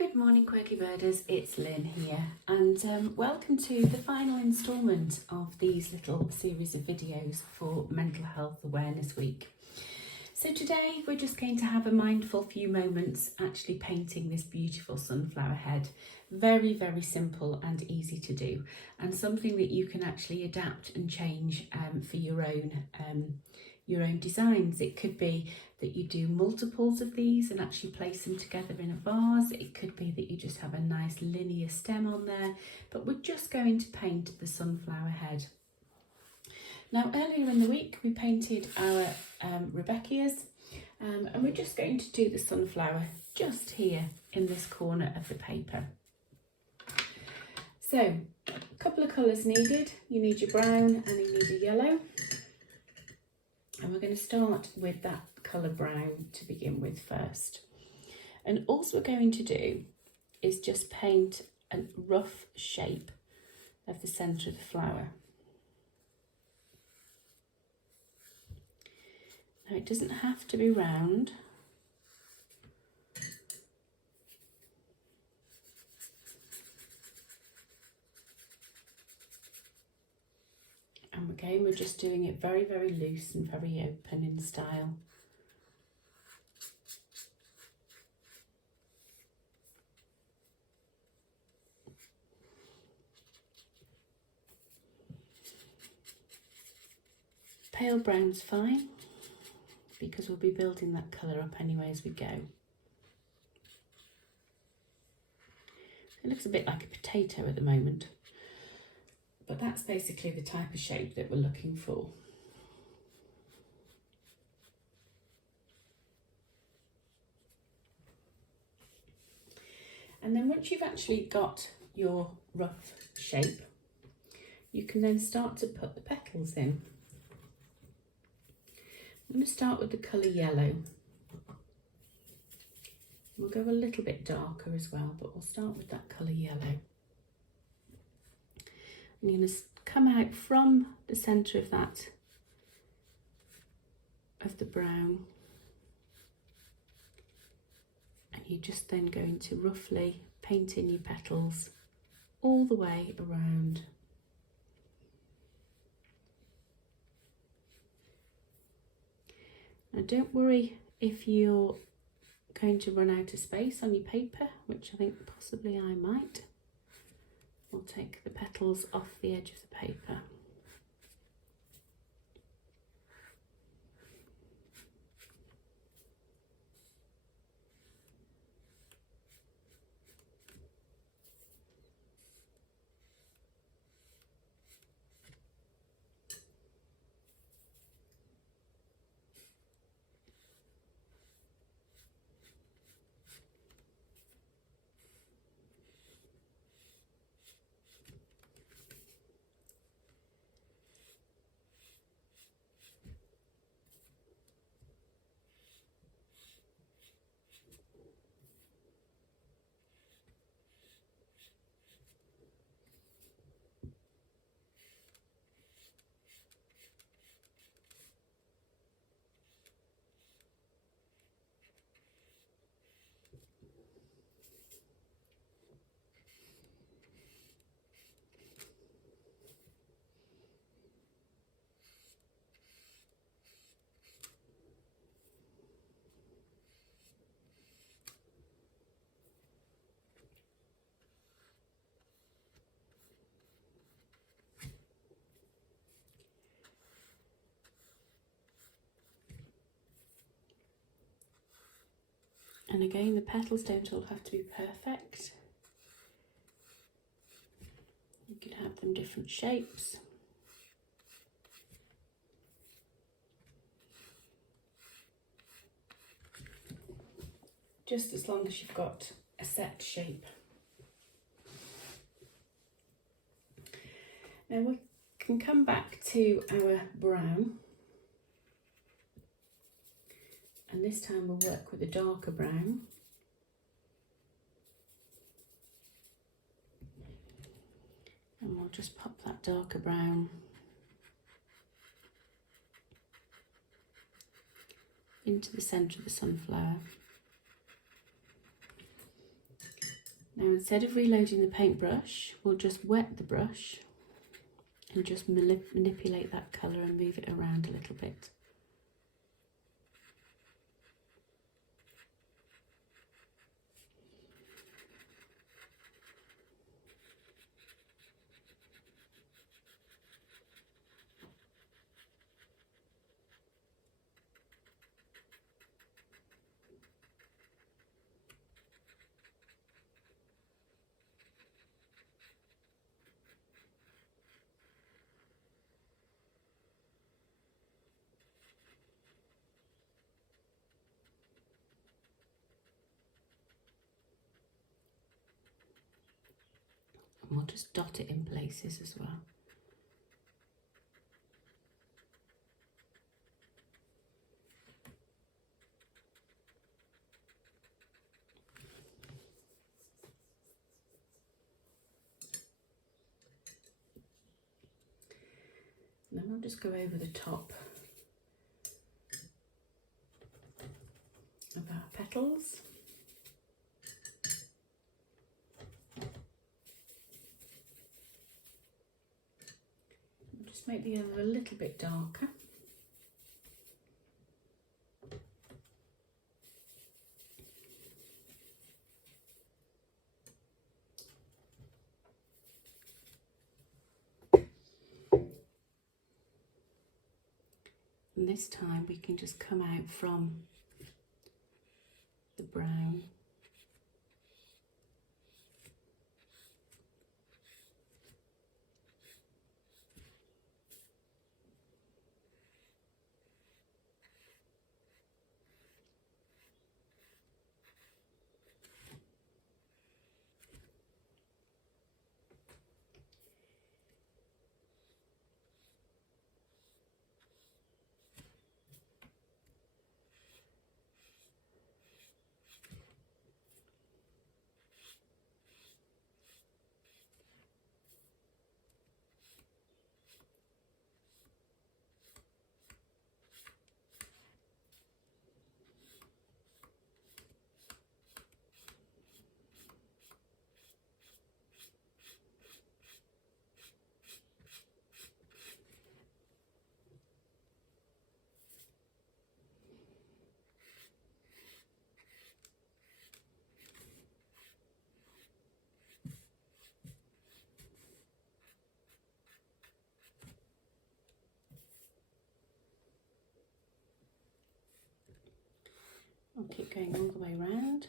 Good morning, Quirky Birders, it's Lynn here, and welcome to the final instalment of these little series of videos for Mental Health Awareness Week. So today we're just going to have a mindful few moments actually painting this beautiful sunflower head. Very, very simple and easy to do, and something that you can actually adapt and change for your own designs. It could be that you do multiples of these and actually place them together in a vase. It could be that you just have a nice linear stem on there, but we're just going to paint the sunflower head. Now, earlier in the week we painted our Rebecchias, and we're just going to do the sunflower just here in this corner of the paper. So, a couple of colours needed. You need your brown and you need a yellow. And we're going to start with that colour brown to begin with first. And all we're going to do is just paint a rough shape of the centre of the flower. Now, it doesn't have to be round. And again, we're just doing it very, very loose and very open in style. Pale brown's fine, because we'll be building that colour up anyway as we go. It looks a bit like a potato at the moment, but that's basically the type of shape that we're looking for. And then once you've actually got your rough shape, you can then start to put the petals in. I'm going to start with the colour yellow. We'll go a little bit darker as well, but we'll start with that colour yellow. And you're going to come out from the centre of that, of the brown, and you're just then going to roughly paint in your petals all the way around. Now, don't worry if you're going to run out of space on your paper, which I think possibly I might. We'll take the petals off the edge of the paper. And again, the petals don't all have to be perfect. You could have them different shapes. Just as long as you've got a set shape. Now we can come back to our brown. And this time we'll work with a darker brown. And we'll just pop that darker brown into the centre of the sunflower. Now instead of reloading the paintbrush, we'll just wet the brush and just manipulate that colour and move it around a little bit. And we'll just dot it in places as well. And then we'll just go over the top of our petals. Just make the other a little bit darker. And this time we can just come out from the brown . I'll keep going all the way around.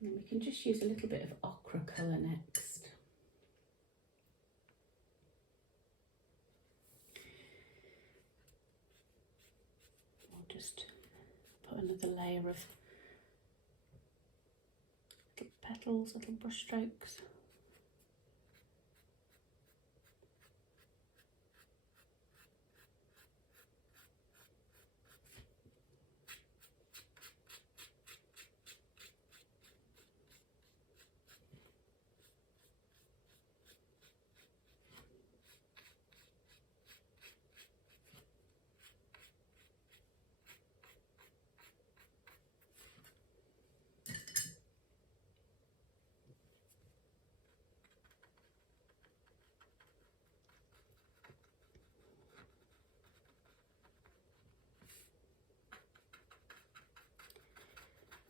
And then we can just use a little bit of ochre colour next. I'll just put another layer of little petals, little brush strokes.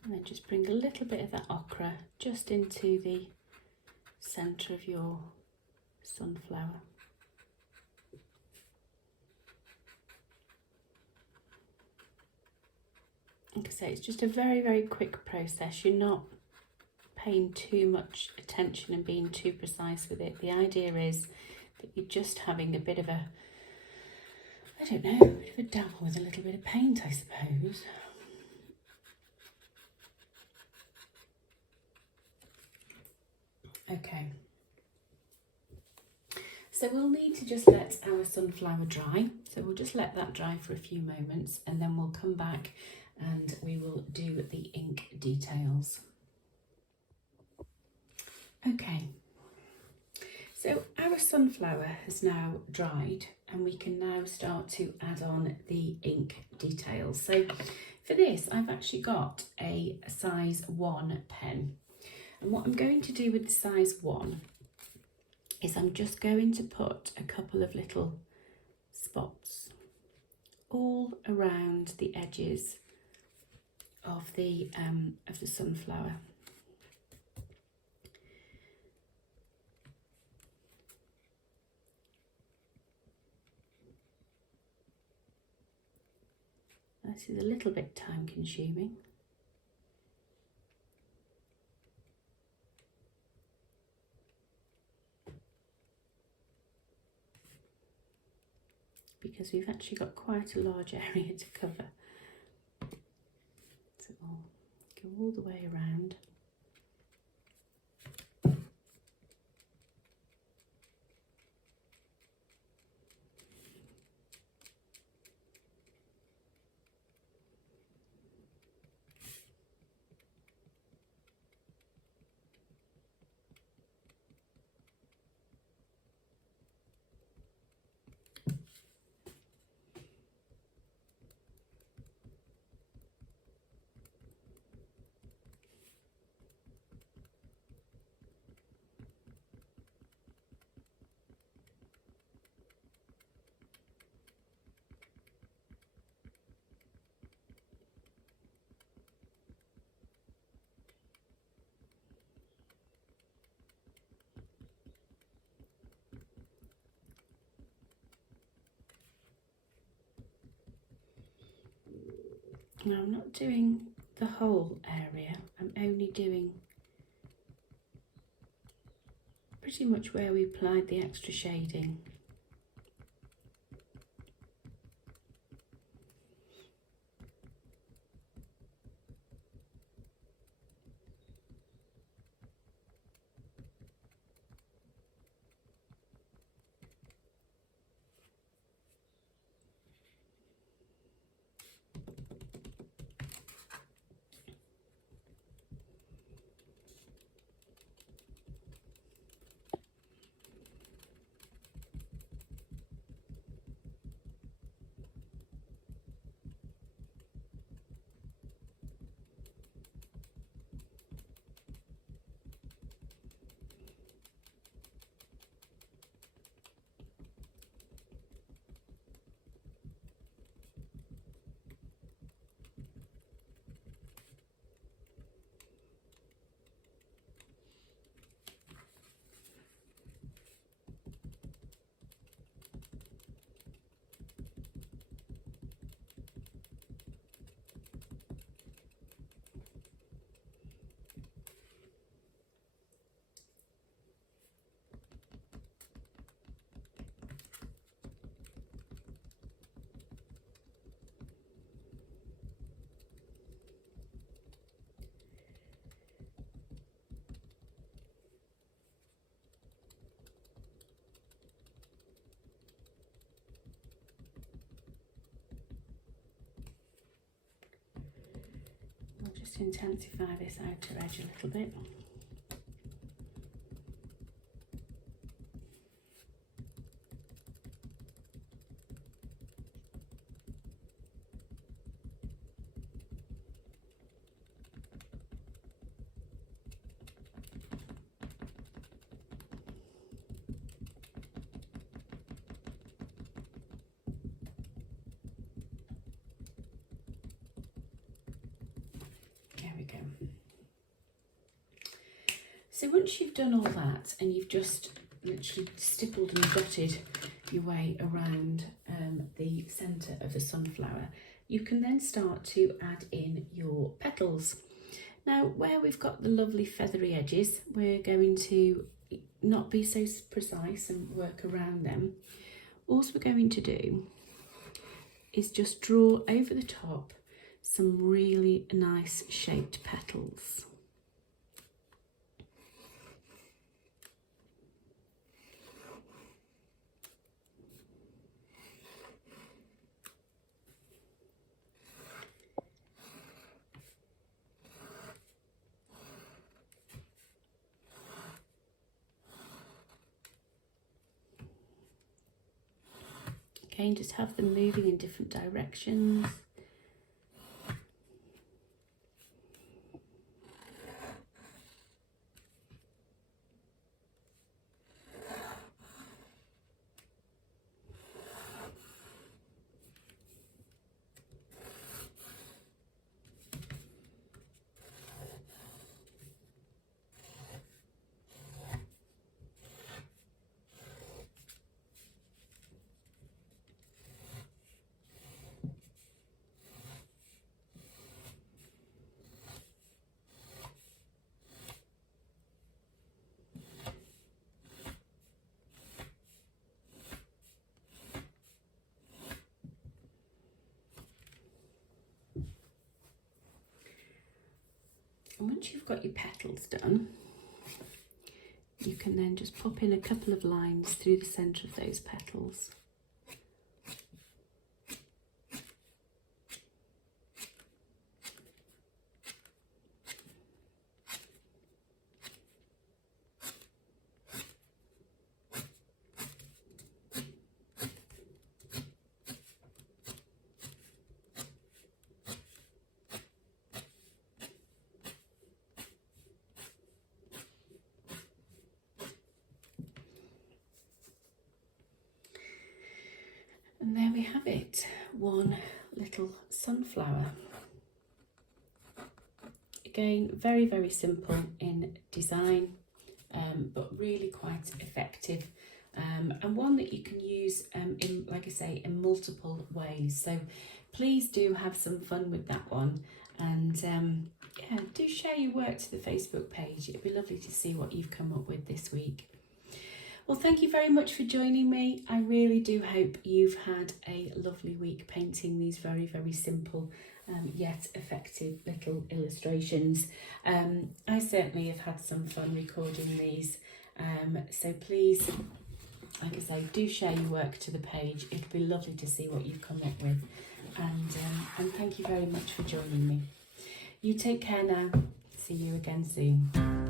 And then just bring a little bit of that ochre just into the centre of your sunflower. like I say, it's just a very, very quick process. You're not paying too much attention and being too precise with it. The idea is that you're just having a bit of a, I don't know, a bit of a dabble with a little bit of paint, I suppose. Okay. So we'll need to just let our sunflower dry. So we'll just let that dry for a few moments and then we'll come back and we will do the ink details. Okay, so our sunflower has now dried and we can now start to add on the ink details. So for this, I've actually got a size 1 pen. And what I'm going to do with the size 1 is I'm just going to put a couple of little spots all around the edges of the sunflower. This is a little bit time consuming. Because we've actually got quite a large area to cover. So I'll go all the way around. Now I'm not doing the whole area, I'm only doing pretty much where we applied the extra shading. Just intensify this outer edge a little bit. So once you've done all that and you've just literally stippled and dotted your way around the centre of the sunflower, you can then start to add in your petals. Now, where we've got the lovely feathery edges, we're going to not be so precise and work around them. All we're going to do is just draw over the top some really nice shaped petals. Again, just have them moving in different directions. And once you've got your petals done, you can then just pop in a couple of lines through the centre of those petals. And there we have it, one little sunflower. Again, very, very simple in design, but really quite effective, and one that you can use in, like I say, in multiple ways. So please do have some fun with that one, and yeah, do share your work to the Facebook page. It'd be lovely to see what you've come up with this week. Well, thank you very much for joining me. I really do hope you've had a lovely week painting these very, very simple yet effective little illustrations. I certainly have had some fun recording these. So please, like I say, do share your work to the page. It'd be lovely to see what you've come up with. And thank you very much for joining me. You take care now. See you again soon.